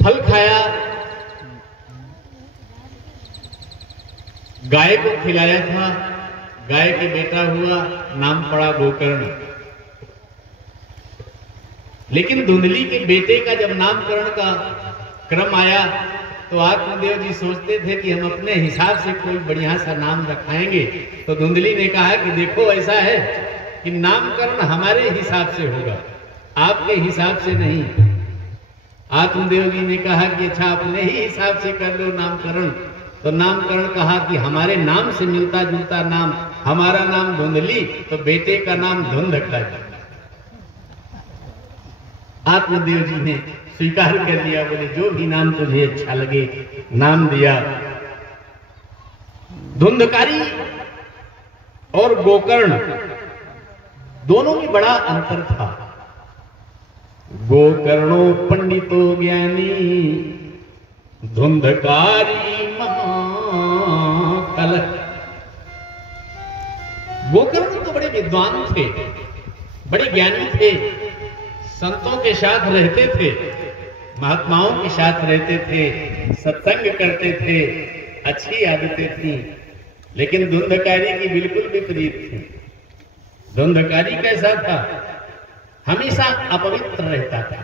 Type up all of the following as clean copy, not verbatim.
फल खाया, गाय को खिलाया था, गाय के बेटा हुआ, नाम पड़ा गोकर्ण। लेकिन धुंधली के बेटे का जब नामकरण का क्रम आया तो आत्मदेव जी सोचते थे कि हम अपने हिसाब से कोई बढ़िया सा नाम रखाएंगे। तो धुंधली ने कहा कि देखो ऐसा है कि नामकरण हमारे हिसाब से होगा, आपके हिसाब से नहीं। आत्मदेव जी ने कहा कि अच्छा अपने ही हिसाब से कर लो नामकरण। तो नामकरण कहा कि हमारे नाम से मिलता जुलता नाम, हमारा नाम धुंधली तो बेटे का नाम धुंधका। आत्मदेव जी ने स्वीकार कर लिया, बोले जो भी नाम तुझे अच्छा लगे नाम दिया। धुंधकारी और गोकर्ण दोनों में बड़ा अंतर था। गोकर्णो पंडितो ज्ञानी, धुंधकारी महाकल। गोकर्ण तो बड़े विद्वान थे, बड़े ज्ञानी थे, संतों के साथ रहते थे, महात्माओं के साथ रहते थे, सत्संग करते थे, अच्छी आदतें थी। लेकिन धुंधकारी की बिल्कुल विपरीत थी। धुंधकारी कैसा था? हमेशा अपवित्र रहता था।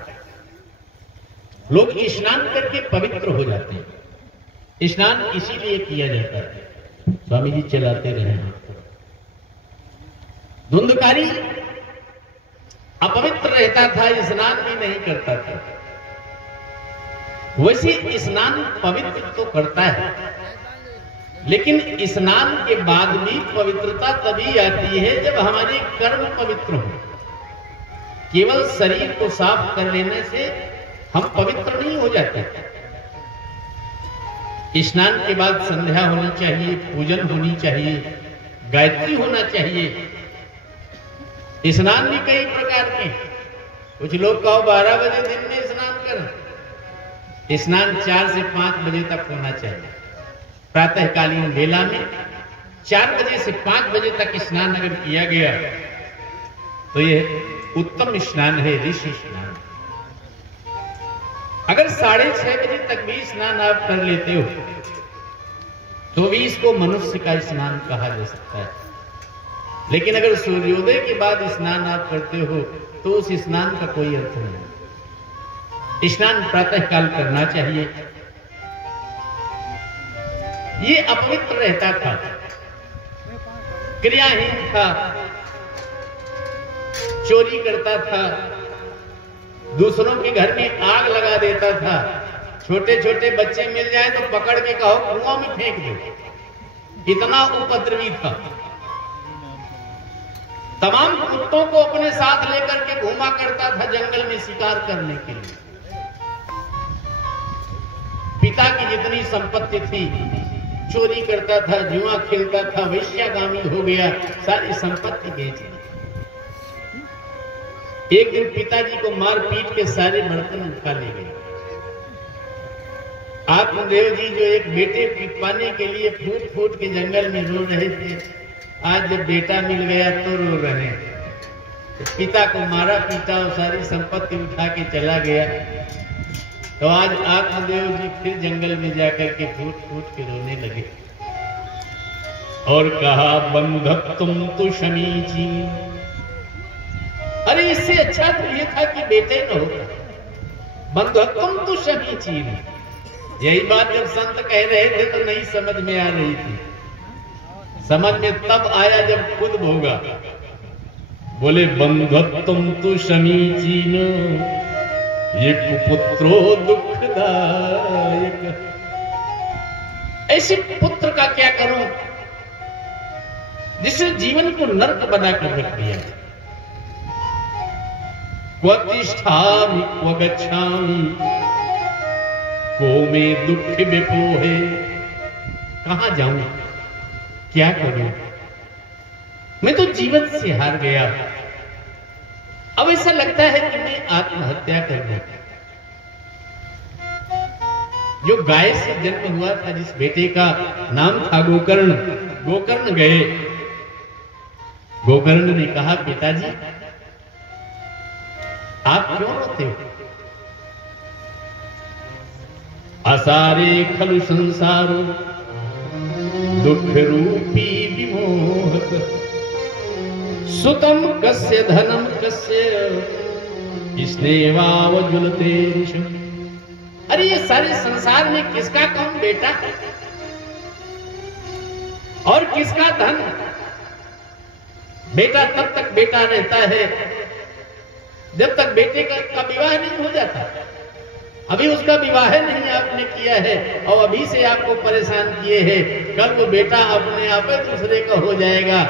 लोग स्नान करके पवित्र हो जाते हैं। स्नान इसीलिए किया जाता है, स्वामी जी चलाते रहे। धुंधकारी अपवित्र रहता था, स्नान भी नहीं करता था। वैसे स्नान पवित्र तो करता है, लेकिन स्नान के बाद भी पवित्रता तभी आती है जब हमारे कर्म पवित्र हो। केवल शरीर को साफ कर लेने से हम पवित्र नहीं हो जाते। स्नान के बाद संध्या होनी चाहिए, पूजन होनी चाहिए, गायत्री होना चाहिए। स्नान भी कई प्रकार के। कुछ लोग कहो 12 बजे दिन में स्नान करें। स्नान 4 से 5 बजे तक होना चाहिए। प्रातःकालीन बेला में 4 बजे से 5 बजे तक स्नान अगर किया गया तो यह उत्तम स्नान है, ऋषि स्नान। अगर 6:30 बजे तक भी स्नान आप कर लेते हो तो भी इसको मनुष्य का स्नान कहा जा सकता है। लेकिन अगर सूर्योदय के बाद स्नान आप करते हो तो उस स्नान का कोई अर्थ नहीं। स्नान प्रातःकाल करना चाहिए। ये अपवित्र रहता था, क्रियाहीन था, चोरी करता था, दूसरों के घर में आग लगा देता था। छोटे छोटे बच्चे मिल जाए तो पकड़ के कहो कुआं में फेंक दो, इतना उपद्रवी था। तमाम कुत्तों को अपने साथ लेकर के घूमा करता था जंगल में शिकार करने के लिए। पिता की जितनी संपत्ति थी चोरी करता था, जुआ खेलता था, वेश्यागामी हो गया, सारी संपत्ति बेच दी। एक दिन पिताजी को मार पीट के सारे बर्तन उठा ले गए। आत्मदेव जी जो एक बेटे की पाने के लिए फूट फूट के जंगल में रो रहे थे, आज जब बेटा मिल गया तो रो रहे हैं। तो पिता को मारा पीटा और सारी संपत्ति उठा के चला गया। तो आज आत्मदेव जी फिर जंगल में जाकर के फूट फूट के रोने लगे और कहा बंधुत्वम तो समीची। अरे इससे अच्छा तो ये था कि बेटे न होता। बंधुत्वम तो समीची। यही बात जब संत कह रहे थे तो नहीं समझ में आ रही थी। समझ में तब आया जब खुद भोगा। बोले बंधुत्वम तु समीचीन, ये कुपुत्रो दुखदायक। ऐसे पुत्र का क्या करूं जिसने जीवन को नर्क बनाकर रख दिया। क्व तिष्ठामि क्व गच्छामि, को में दुख विपोहे। कहां जाऊं, क्या करूं, मैं तो जीवन से हार गया। अब ऐसा लगता है कि मैं आत्महत्या कर दूं। जो गाय से जन्म हुआ था, जिस बेटे का नाम था गोकर्ण, गोकर्ण गए। गोकर्ण ने कहा पिताजी आप क्यों रोते हो? संसारे खलु संसारो दुख रूपी विमोहक सुतम कस्य धनम कस्य स्नेवावजुलते ऋषभ। अरे ये सारे संसार में किसका कम बेटा और किसका धन? बेटा तब तक बेटा रहता है जब तक बेटे का विवाह नहीं हो जाता। अभी उसका विवाह नहीं आपने किया है और अभी से आपको परेशान किए हैं। कल वो बेटा अपने आप दूसरे का हो जाएगा।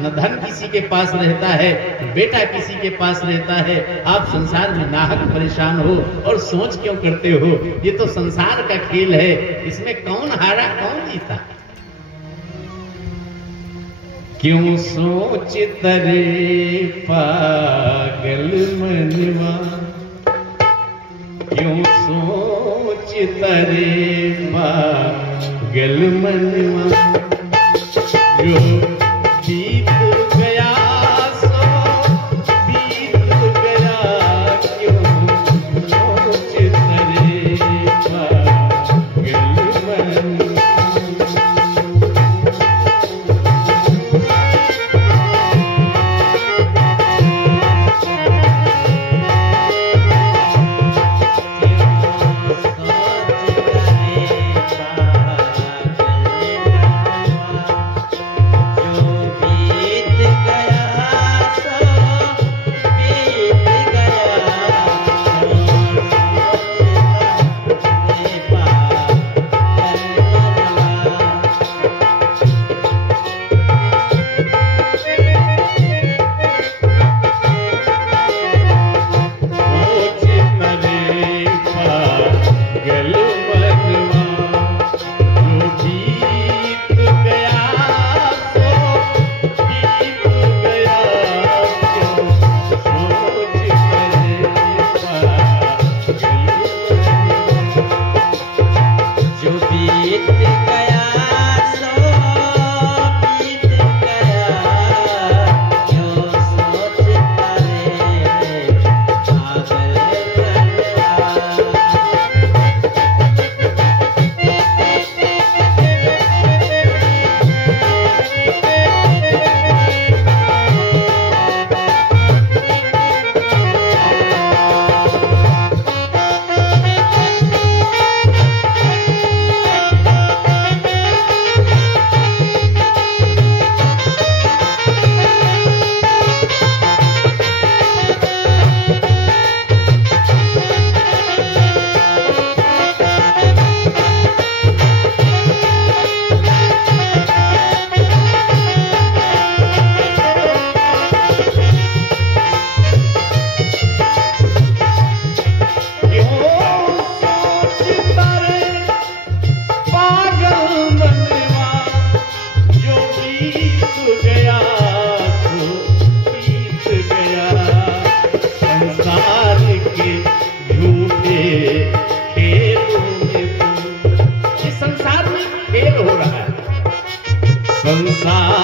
न धन किसी के पास रहता है, बेटा किसी के पास रहता है। आप संसार में नाहक परेशान हो और सोच क्यों करते हो? ये तो संसार का खेल है, इसमें कौन हारा कौन जीता? क्यों सोचता रे पागल मनवा, क्यों सोचता रे पागल मनवा, जो बीत गया सो बीत गया, क्यों सोचता रे पागल मनवा। संसार